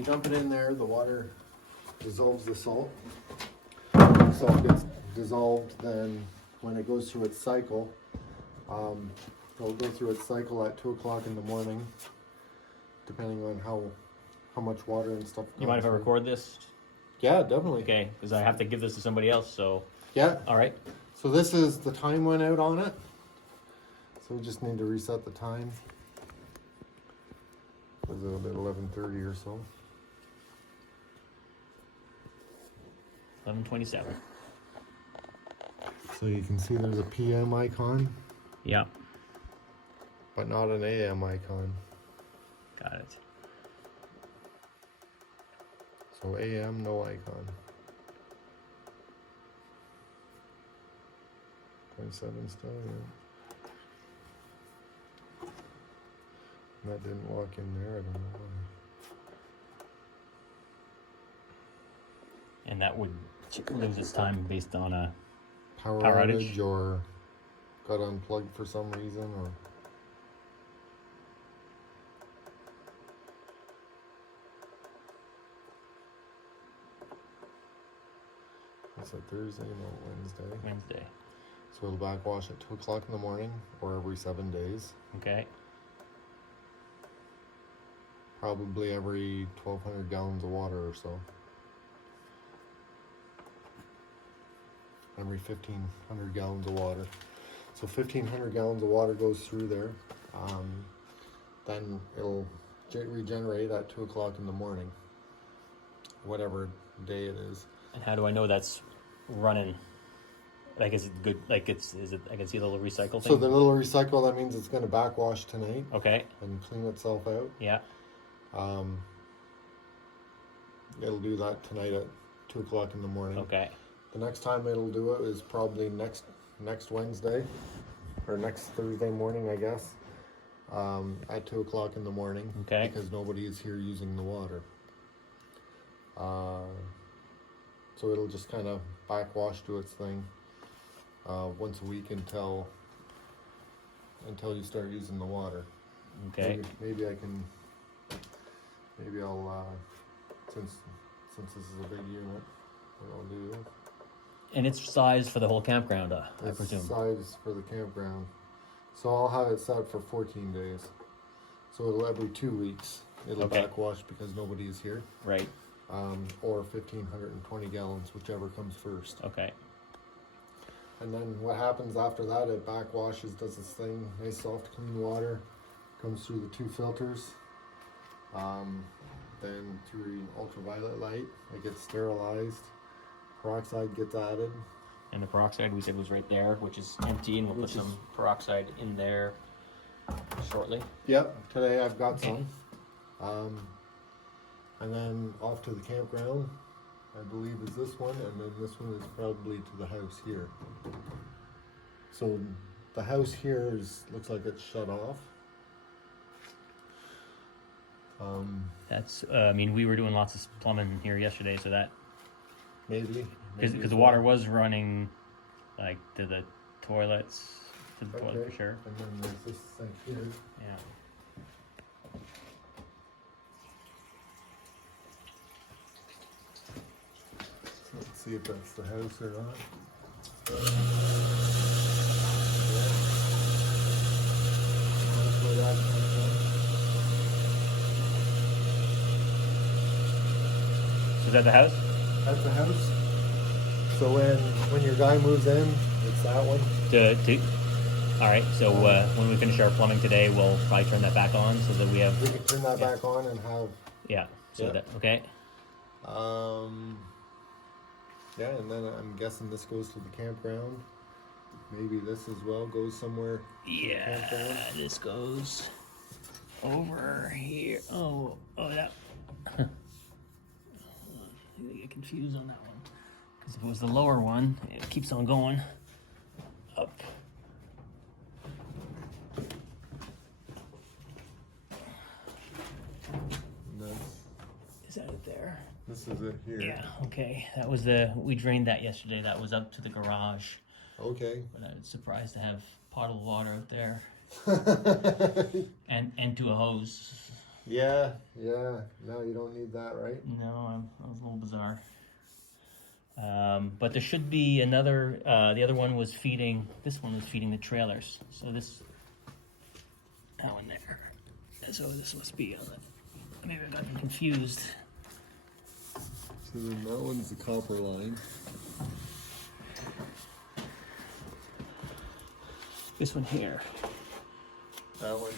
you dump it in there, the water dissolves the salt. The salt gets dissolved, then when it goes through its cycle, it'll go through its cycle at 2 o'clock in the morning, depending on how much water and stuff. You mind if I record this? Yeah, definitely. Okay, because I have to give this to somebody else, so. Yeah. All right. So this is the time went out on it. So we just need to reset the time. Was it about 11:30 or so? 11:27. So you can see there's a PM icon, Yeah, but not an AM icon. got it. So AM, no icon. 27 still, yeah. That didn't walk in there, I don't know why. And that would lose its time based on a. Power Power outage outage? or got unplugged for some reason, or it's a Thursday, no, Wednesday. So it'll backwash at 2 o'clock in the morning or every 7 days. Okay. Probably every 1,200 gallons of water or so. Every 1,500 gallons of water. So 1,500 gallons of water goes through there. Then it'll regenerate at 2 o'clock in the morning, whatever day it is. And how do I know that's running? Like, is it good? Like, is it? I can see the little recycle thing. So the little recycle, that means it's going to backwash tonight Okay. and clean itself out. Yeah. It'll do that tonight at 2 o'clock in the morning. Okay. The next time it'll do it is probably next Wednesday or next Thursday morning, I guess, at 2 o'clock in the morning. Okay. Because nobody is here using the water. So it'll just kind of backwash to its thing once a week until you start using the water. Okay. Maybe I'll since this is a big unit, what I'll do. And it's size for the whole campground, I It's presume. size for the campground. So I'll have it set for 14 days. So it'll every 2 weeks it'll Okay. backwash because nobody is here. Right. Or 1,520 gallons, whichever comes first. Okay. And then what happens after that, it backwashes, does its thing, nice soft clean water, comes through the 2 filters. Then through ultraviolet light, it gets sterilized. Peroxide gets added. And the peroxide we said was right there, which is empty, and we'll put some peroxide in there shortly. Yep, today I've got some. And then off to the campground, I believe is this one, and then this one is probably to the house here. So the house here looks like it's shut off. That's. I mean, we were doing lots of plumbing here yesterday, so that Maybe. because the water was running, like to the toilets, toilet for sure. And then there's this thing here. Yeah. Let's see if that's the house or not. That's where that comes from. So is that the house? That's the house. So when your guy moves in, it's that one. All right. So when we finish our plumbing today, we'll probably turn that back on so that we have. We can turn that back on and have. Yeah. So Yeah. that okay. Yeah, and then I'm guessing this goes to the campground. Maybe this as well goes somewhere. Yeah. campground. This goes over here. Oh that. I get confused on that one because if it was the lower one, it keeps on going up. And Is that it there? this is it here. Yeah. Okay. That was we drained that yesterday. That was up to the garage. Okay. But I was surprised to have potable water out there and to a hose. Yeah, no, you don't need that, right? No, that was a little bizarre. But there should be another, the other one was feeding, this one was feeding the trailers. So this, that one there. And so this must be on it. Maybe I got confused. So then that one's the copper line. This one here. That one.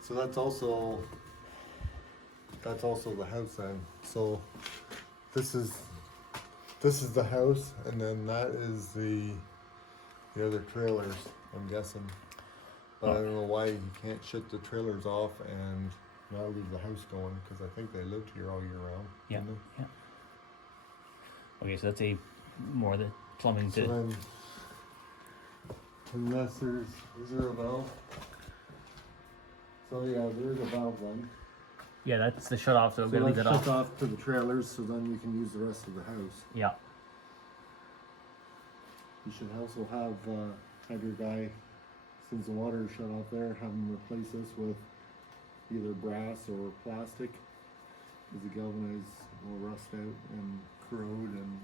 So that's also the house then. So this is the house, and then that is the other trailers, I'm guessing. But I don't know why you can't shut the trailers off and now leave the house going, because I think they lived here all year round. Yeah, didn't they? yeah. Okay, so that's a more the plumbing So to. then, unless is there a valve? So yeah, there's a valve then. Yeah, that's the shut off. So we're So gonna leave that that shuts off. off to the trailers, so then you can use the rest of the house. Yeah. You should also have your guy, since the water is shut off there, have him replace this with either brass or plastic, because the galvanized will rust out and corrode and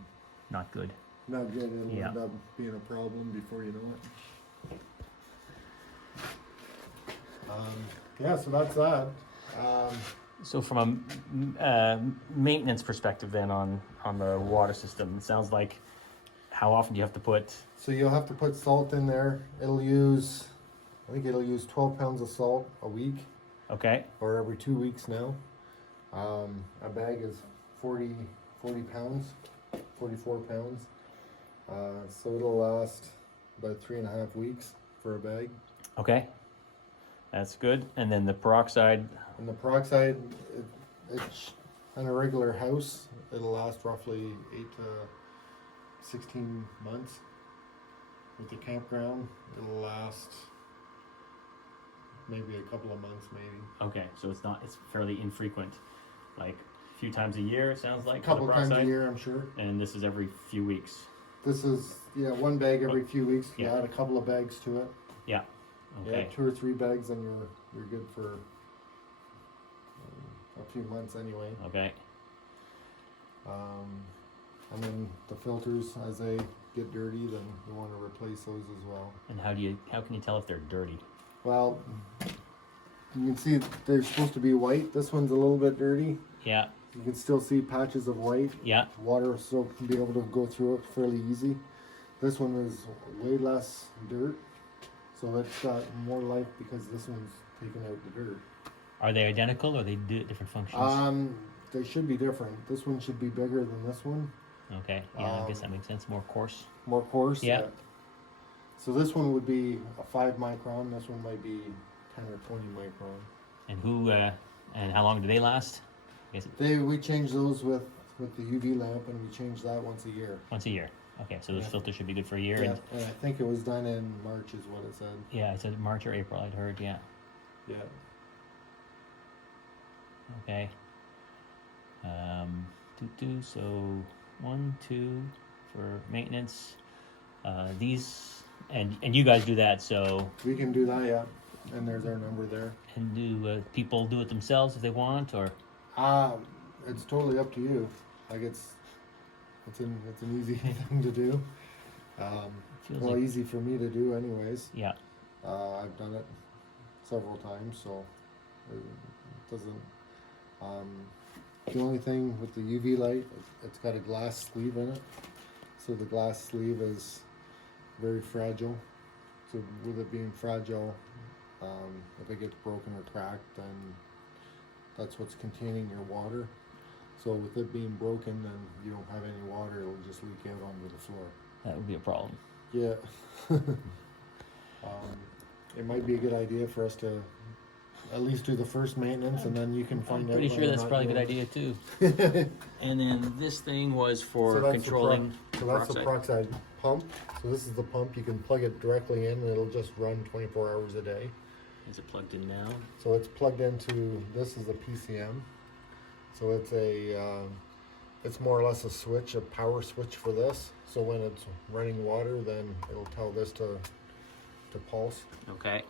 Not good. not good. It'll Yeah. end up being a problem before you know it. Yeah, so that's that. So from a maintenance perspective, then on the water system, it sounds like how often do you have to put? So you'll have to put salt in there. I think it'll use 12 pounds of salt a week, Okay. or every 2 weeks now. A bag is 40 pounds, 44 pounds. So it'll last about 3.5 weeks for a bag. Okay. That's good. And then the peroxide. And the peroxide, it's in a regular house, it'll last roughly 8 to 16 months. With the campground, it'll last maybe a couple of months, maybe. Okay, so it's fairly infrequent, like a few times a year. It sounds like A couple for the times a peroxide. year, I'm sure. And this is every few weeks. This is, yeah, one bag every few weeks. You Yeah. add a couple of bags to it. Yeah. Okay. Yeah, 2 or 3 bags, and you're good for a few months anyway. Okay. And then the filters, as they get dirty, then you want to replace those as well. And how can you tell if they're dirty? Well, you can see they're supposed to be white. This one's a little bit dirty. Yeah. You can still see patches of white. Yeah. Water will still be able to go through it fairly easy. This one is way less dirt, so it's got more life because this one's taken out the dirt. Are they identical or they do different functions? They should be different. This one should be bigger than this one. Okay. Yeah, I guess that makes sense. More coarse. More coarse. Yeah. So this one would be a 5 micron. This one might be 10 or 20 micron. And how long do they last? I guess We change those with the UV lamp, and we change that once a year. once a year. Okay, so those Yeah. filters should be good for a year. Yeah, And and I think it was done in March, is what it said. yeah, it said March or April. I'd heard. Yeah. Yeah. Okay. So 1, 2 for maintenance. These and you guys do that. So We can do that, yeah. And there's our number there. and do people do it themselves if they want, or It's totally up to you. Like it's an easy thing to do. feels Well, like easy for me to do, anyways. yeah. I've done it several times, so it doesn't. The only thing with the UV light, it's got a glass sleeve in it, so the glass sleeve is very fragile. So with it being fragile, if it gets broken or cracked, then that's what's containing your water. So with it being broken, then you don't have any water; it'll just leak out onto the floor. That would be a problem. Yeah. It might be a good idea for us to at least do the first maintenance, and then you can find I'm out. pretty sure whether or that's not probably a you good want- idea too. And then this thing was for So that's controlling So that's the peroxide pump. So this is the pump. You can plug it directly in, and it'll just run 24 hours a day. Is it plugged in now? So it's plugged into. This is a PCM. So it's it's more or less a switch, a power switch for this. So when it's running water, then it'll tell this to pulse. Okay.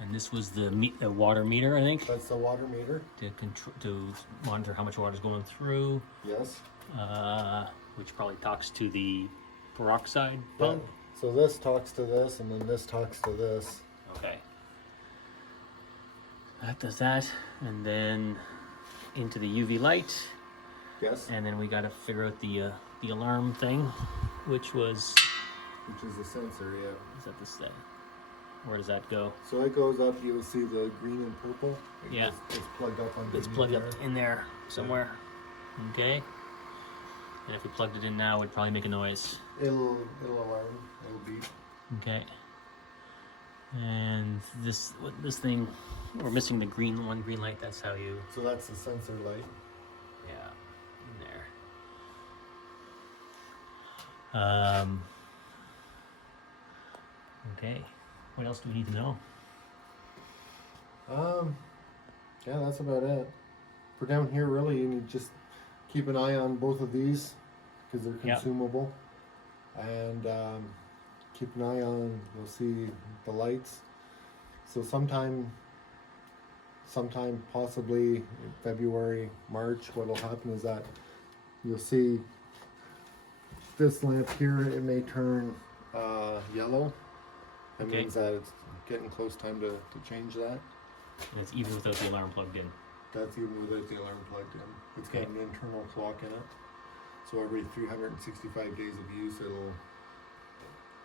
And this was the water meter, I think, That's the water meter. to monitor how much water is going through, Yes. which probably talks to the peroxide Yeah. pump. So this talks to this, and then this talks to this. Okay. That does that, and then into the UV light, Yes. and then we got to figure out the alarm thing, which was Which is the sensor, yeah. is that this thing? Where does that go? So it goes up, you'll see the green and purple. Yeah. It's plugged up on. It's plugged up in there somewhere. Okay. And if we plugged it in now, it'd probably make a noise. It'll alarm. It'll beep. Okay. And this thing, we're missing the green light. That's how you, So that's the sensor light. yeah, in there. Okay. What else do we need to know? Yeah, that's about it. For down here, really, you need just keep an eye on both of these because they're Yep. consumable, and keep an eye on. You'll see the lights. So sometime possibly in February, March, what'll happen is that you'll see this lamp here. It may turn yellow. That Okay. means that it's getting close time to change that. And it's even without the alarm plugged in. That's even without the alarm plugged in. It's got Okay. an internal clock in it. So every 365 days of use, it'll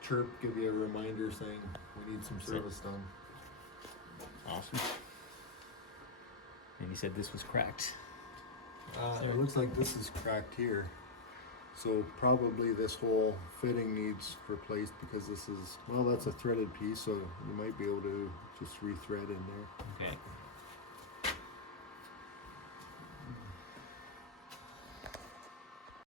chirp, give you a reminder saying we need some That's it. service done. Awesome. And you said this was cracked. It looks like this is cracked here. So probably this whole fitting needs replaced because this is, well, that's a threaded piece, so you might be able to just rethread in there. Okay.